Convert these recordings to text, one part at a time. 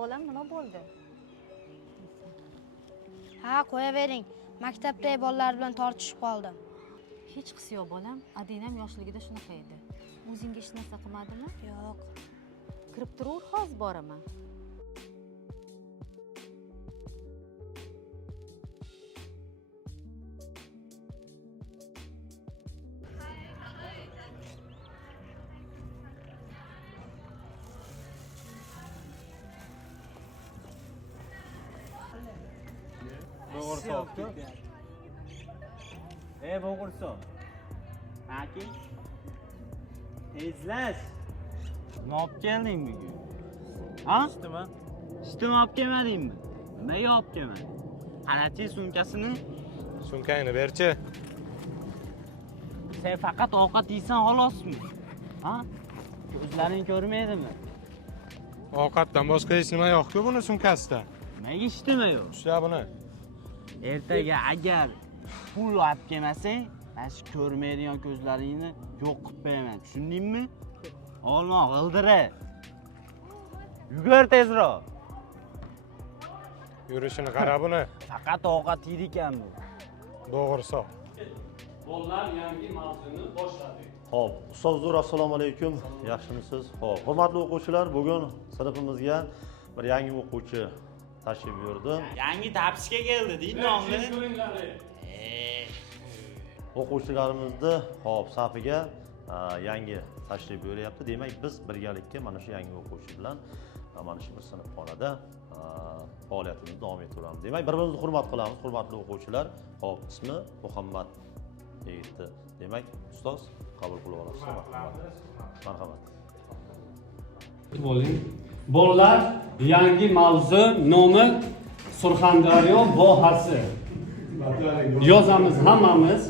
bolam nima bo'ldi? Ha, qo'yavering. Maktabdagi bolalar bilan tortishib qoldim. Hech qisi yo'q bolam. Adinam yoshligida shunaqa edi. O'zingga hech narsa qilmadimi? Yo'q. Kirib turur, hozir boraman. Bo'g'irsoq olibdi. Bo'g'irsoq. Aka. Tezlash. Nima olib kelding bugun? Ha? Sutni olib kelmadingmi? Nimaga olib kelmading? Qanachi sumkasini? Sumkangni berchi. Sen faqat ovqat yeysan xolosmi? Ha? Ko'zlaring ko'rmaydimi? Ovqatdan boshqa hech nima yo'q-ku buni sumkasida. Nimaga hech nima yo'q? Ushla buni. Ertaga agar pul olib kelmasang, mana shu ko'rmaydigan ko'zlaringni yo'q qilib beraman. Tushundingmi? Olma, g'ildira. Yugur tezroq. Yurishini qara buni. Faqat ovqat yeydi ekan bu. Bo'g'irsoq. Bolalar yangi mavzuni boshladik. Xo'p, ustoz Zo'r, assalomu alaykum. Yaxshimisiz? Xo'p, hurmatli o'quvchilar, bugun sinfimizga bir yangi o'quvchi tashrif buyurdi. Yangi tapishga keldi, deydi nomli. O'quvchilarimizni xo'p, safiga yangi tashrif buyuryapti. Demak, biz birgalikda mana shu yangi o'quvchi bilan mana shu bir sinfxonada faoliyatimizni davom ettiramiz. Demak, bir-birimizni hurmat qilamiz, hurmatli o'quvchilar. Xo'p, ismi Muhammad Yigitdi. Demak, ustoz qabul qilib olasiz. Marhamat. Bo'ling. Bolalar, yangi mavzu nomi Surxondaryo vohasi. Yozamiz hammamiz.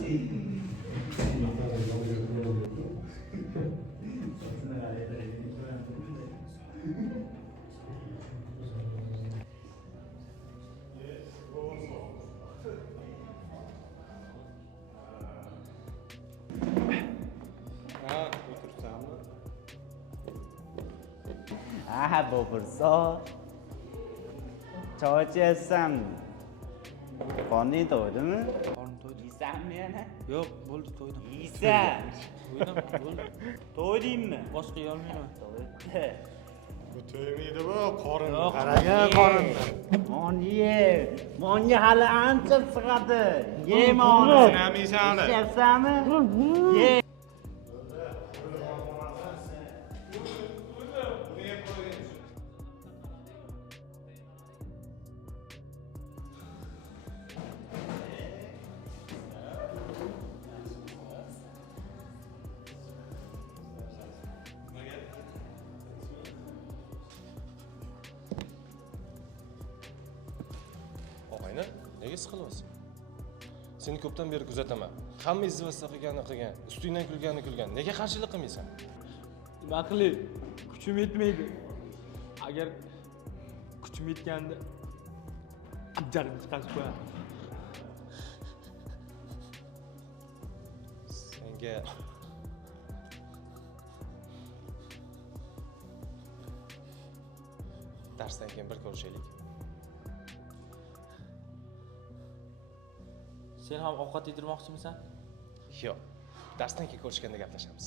Ha, bo'g'irsoq. Choy ichasanmi? Qorning to'ydimi? Qornim to'ydi. Yeysanmi yana? Yo'q, bo'ldi, to'ydim. Yeysan. To'ydim, bo'ldi. To'ydingmi? Boshqa yeyolmayman. To'ydi. Bu to'ymaydi bu, qorin. Yo'q. Qaragan qorinni. Mon ye. Monga hali ancha sig'adi. Ye monni. Sinamiysan hali. Yeyapsanmi? Ye. Og'ayni, nega siqilyapsan? Seni ko'pdan beri kuzataman. Hamma izzivasta qilganini qilgan, ustingdan kulganini kulgan. Nega qarshilik qilmaysan? Nima qilay? Kuchim yetmaydi. Agar kuchim yetganda abjarni chiqarib qo'yaman. Senga darsdan keyin bir ko'rishaylik. Sen ham ovqat yedirmoqchimisan? Yo'q. Darsdan keyin ko'rishganda gaplashamiz.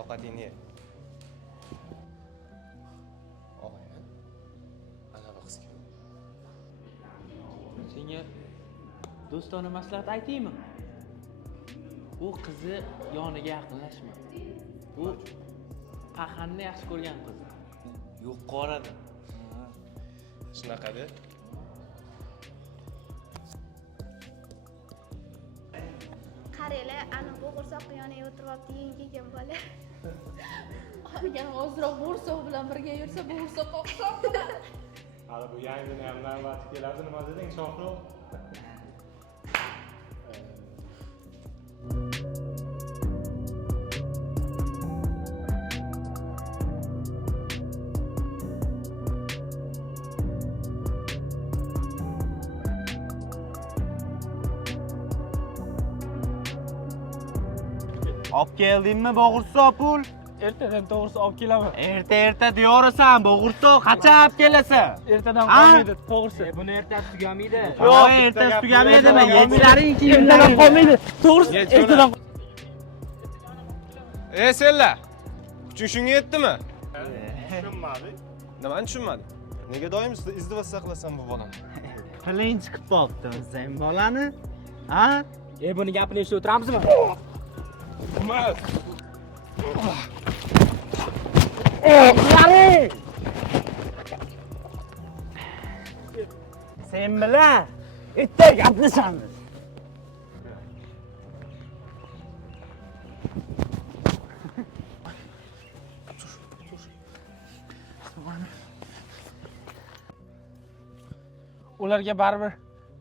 Ovqatingni ye. Og'ayni. Ana bu qizga. Senga do'stona maslahat aytaymi? U qizi yoniga yaqinlashma. U paxanni yaxshi ko'rgan qiz. Yo'q, qorada. Shunaqada. Qaranglar, ana bo'g'irsoq yoniga o'tiribdi yengigan bola. Agar ozroq bo'g'irsoq bilan birga yursa, bo'g'irsoqqa o'xshab qoladi. Hali bu yangini ham navbati keladi, nima deding, Shohruh? Olib keldingmi bo'g'irsoq pul? Ertadan to'g'risi olib kelaman. Erta deyapsan, bo'g'irso, qachon olib kelasan? Ertadan Ha? qolmaydi, to'g'risi. Buni ertasi tugamaydi. Yo'q, Yo'q, ertasi tugamaydi. Yetlaring Ertadan qolmaydi. To'g'risi, ertadan senlar kuching shunga yetdimi? Tushunmadik. Nimani tushunmading? Nega doim izdivostsa qilasan bu bolani? Tiling chiqib qolibdi sen bolani. Ha? buni gapini eshitib o'tiramizmi? Emas. Sen bilan bitta gaplashamiz. Ularga baribir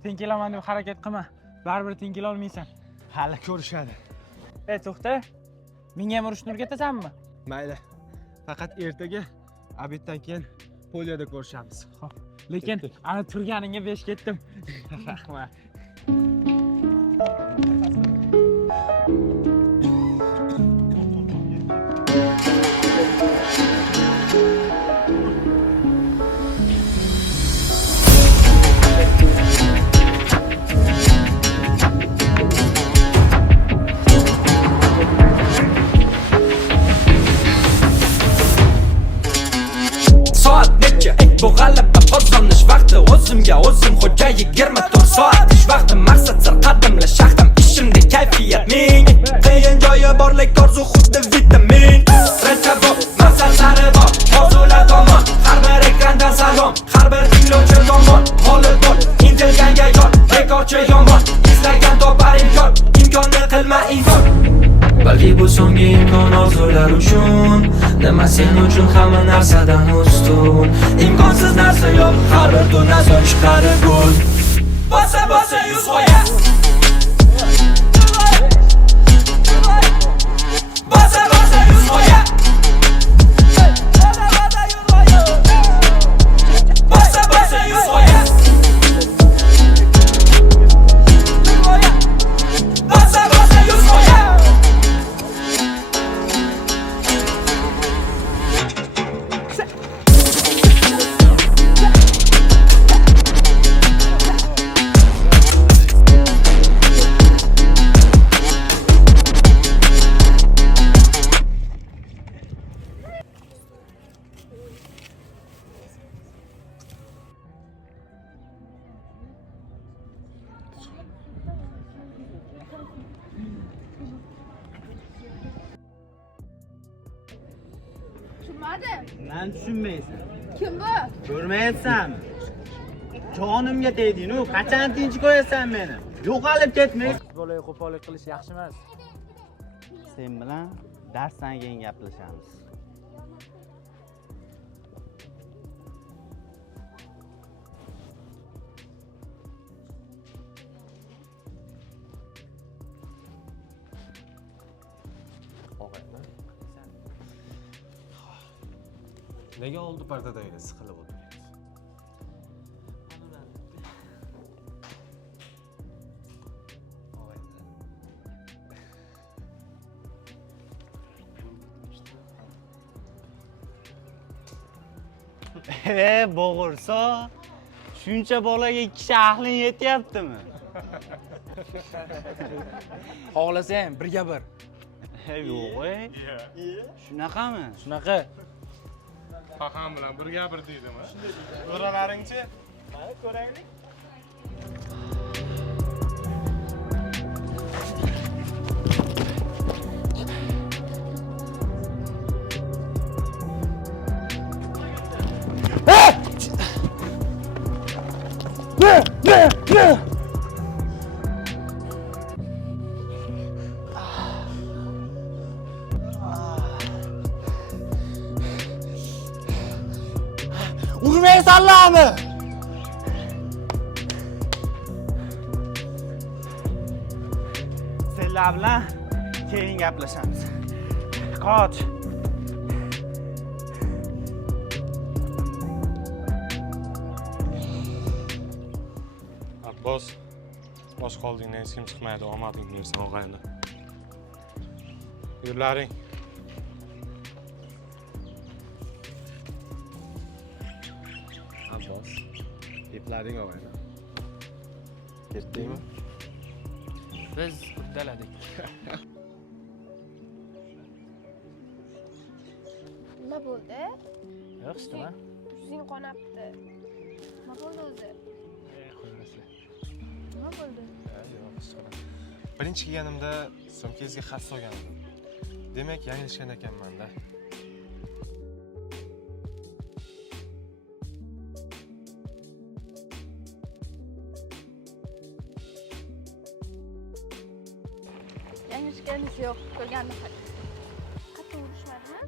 teng kelaman deb harakat qilma. Baribir teng kela olmaysan. Hali ko'rishadi. To'xta. Menga ham urishni o'rgatasanmi? Mayli. Faqat ertaga obeddan keyin poliyada ko'rishamiz. Xo'p. Lekin ana turganingga besh ketdim. Rahmat. Soat necha? Bu g'alaba qozonish vaqti. O'zimga o'zim xo'ja 24 soat ish vaqti. Maqsad sir qadamlash shaxtim. Ishimda kayfiyat ming. Qiyin joyi bor, lek orzu xuddi vitamin. Retsabot, maqsadlari bor, mavzular tomon. Har bir ekrandan salom, har bir tinglovchi tomon. Holi bor, intilganga yor, bekorchi yomon. Izlagan topar imkon, imkonni qilma inkor. Balki bu so'nggi imkon orzular uchun. Nima sen uchun hamma narsadan ustun. Imkonsiz narsa yo'q, har bir tundan so'ng chiqadi gul. Bosa yuz g'oya. Bosa yuz g'oya. Bosa yuz g'oya. Bosa yuz g'oya. Tushunmadim. Men tushunmaysan. Kim bu? Ko'rmayapsanmi? Jonimga tegding-ku, qachon tinch qo'yasan meni? Yo'qolib ketmay. Bolaga qo'pollik qilish yaxshi emas. Sen bilan darsdan keyin gaplashamiz. Nega oldi pardadagi siqilib o'tirgan? Bo'g'irso, shuncha bolaga ikki kishi aqling yetyaptimi? Xohlasang birga bir. Yo'q. Shunaqami? Shunaqa. Faham bilan birga bir deydimi? Ko'ralaringchi? Ko'raylik. Urmaysanlarmi? Senlar bilan keyin gaplashamiz. Qoch. Abbos, och qoldingdan hech kim chiqmaydi, omading bersin og'ayni. Yurlaring. qilading og'ayni. Ketdingmi? Biz uddaladik. Nima bo'ldi? Yo'q, ishtimi? Yuzing qonapti. Nima bo'ldi o'zi? Qo'ymasa. Nima bo'ldi? Yo'q, ishtimda. Birinchi kelganimda sumkangizga xat solgan edim. Demak, yanglishgan ekanman-da. Yanglishganingiz yo'q, ko'rgandim. Qattiq urishmadimi?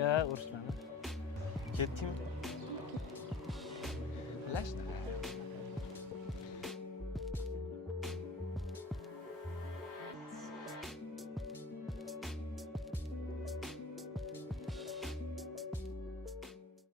Yo'q, urushmadi. Ketdingmi?